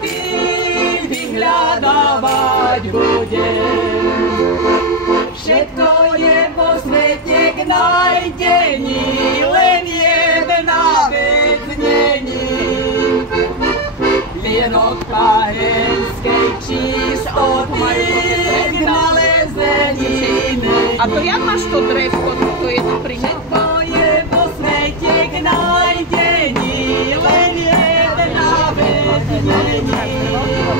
ty vyhľadávať budem. Všetko je vo svete k nájdení, len jedna vec není. Jednotka henskej čís od tých nalezení. A to jak máš to drevko, to je to pri Všetko je vo svete k nájdení, len jedna vec není.